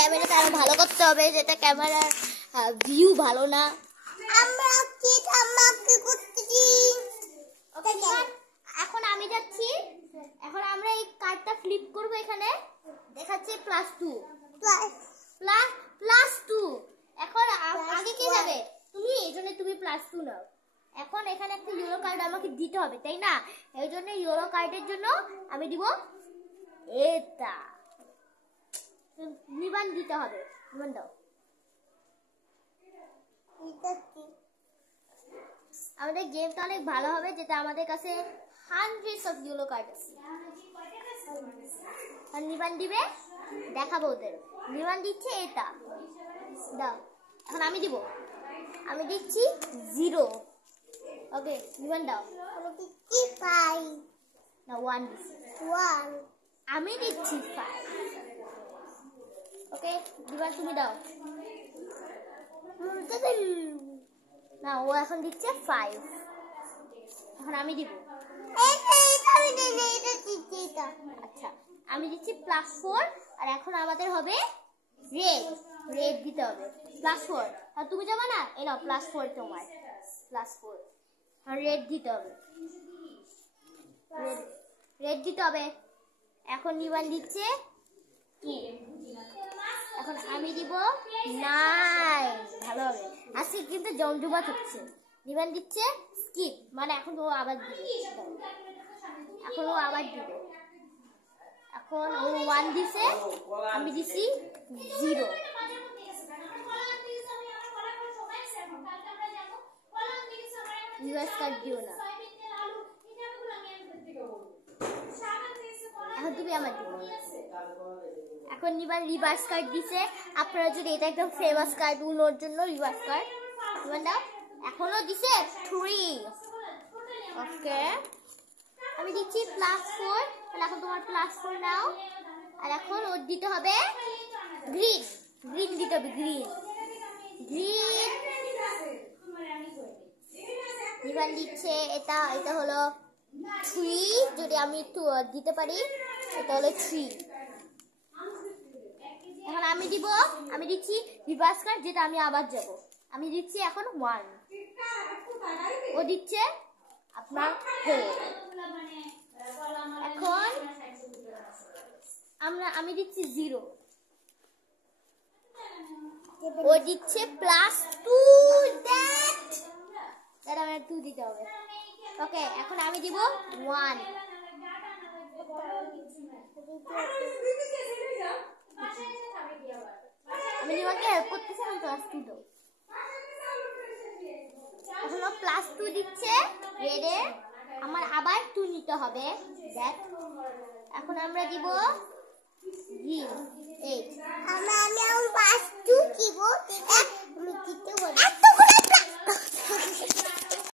ক্যামেরাটা আরো ভালো করতে হবে, যেটা ক্যামেরার ভিউ ভালো না। আমরা কি করতেছি? ওকে, এখন আমি যাচ্ছি। এখন আমরা এই কার্ডটা ফ্লিপ করব। এখানে দেখাচ্ছে +2 +2। এখন আগে কি যাবে? তুমি, এইজন্য তুমি +2 নাও। এখন এখানে একটা ইয়েলো কার্ড আমাকে দিতে হবে, তাই না? এই জন্য ইয়েলো কার্ডের জন্য আমি দিব এটা। নিবান দিতে হবে। নিবান দাও। আমাদের গেমটা অনেক ভালো হবে, যেটা আমাদের কাছে হান্ড্রেডস অফ ইয়েলো কার্ড আছে। আর নিবান দিবে, দেখাবো ওদের। নিবান দিচ্ছে এটা দাও। এখন আমি দিব। আমি দিচ্ছি 0। ওকে, নিবান দাও। আমি দিচ্ছি 5 না 1 দিচ্ছি 1। আমি দিচ্ছি 5। ওকে, নিবান তুমি দাও না। ও এখন দিচ্ছে 5। এখন আমি দিব। আচ্ছা, আমি দিচ্ছি +4। আর এখন আমাদের হবে রেড দিতে হবে +4। আর তুমি যাবা না, এই নাও +4 তোমার +4। আর রেড দিতে হবে, রেড দিতে হবে। এখন নিবান দিচ্ছে 2। এখন আমি দিব 9। ভালো হবে। আজকে কিন্তু জমজমাট হচ্ছে। নিবান দিচ্ছে স্কিপ, মানে এখন ও আবার দিবে। এখন ও আবার দিবে। এখন ও 1 দিছে, আমি দিছি 0। রিভার্স কার্ড দিও না। এখন তুমি আমার দিবে। এখন নিবান রিভার্স কার্ড দিছে। আপনারা যদি, এটা একদম ফেমাস কার্ড উনোর জন্য রিভার্স কার্ড। নিবান দাও। এখনো দিছে 3। ওকে, আমি দিচ্ছি +4। তাহলে এখন তোমার +4 নাও। আর এখন ওর দিতে হবে গ্রিন দিতে হবে। গ্রিন নিবান দিচ্ছে এটা হলো 3। যদি আমি একটু দিতে পারি, এটা হলো 3। এখন আমি দিব। আমি দিচ্ছি রিভার্স কার্ড, যেটা আমি আবার যাব। আমি দিচ্ছি এখন 1। ও দিচ্ছে আপনার 4। এখন আমি দিচ্ছি 0। ও দিচ্ছে +2। দাঁড়া, আমার 2 দিতে হবে। ওকে, এখন আমি দিব 1। আমি নিবাকে হেল্প করতেছি, আমি +2 দাও। এখন +2 দিচ্ছে রেডে। আমার আবার 2 নিতে হবে। দেখ, এখন আমরা দিব গ্রিন 8।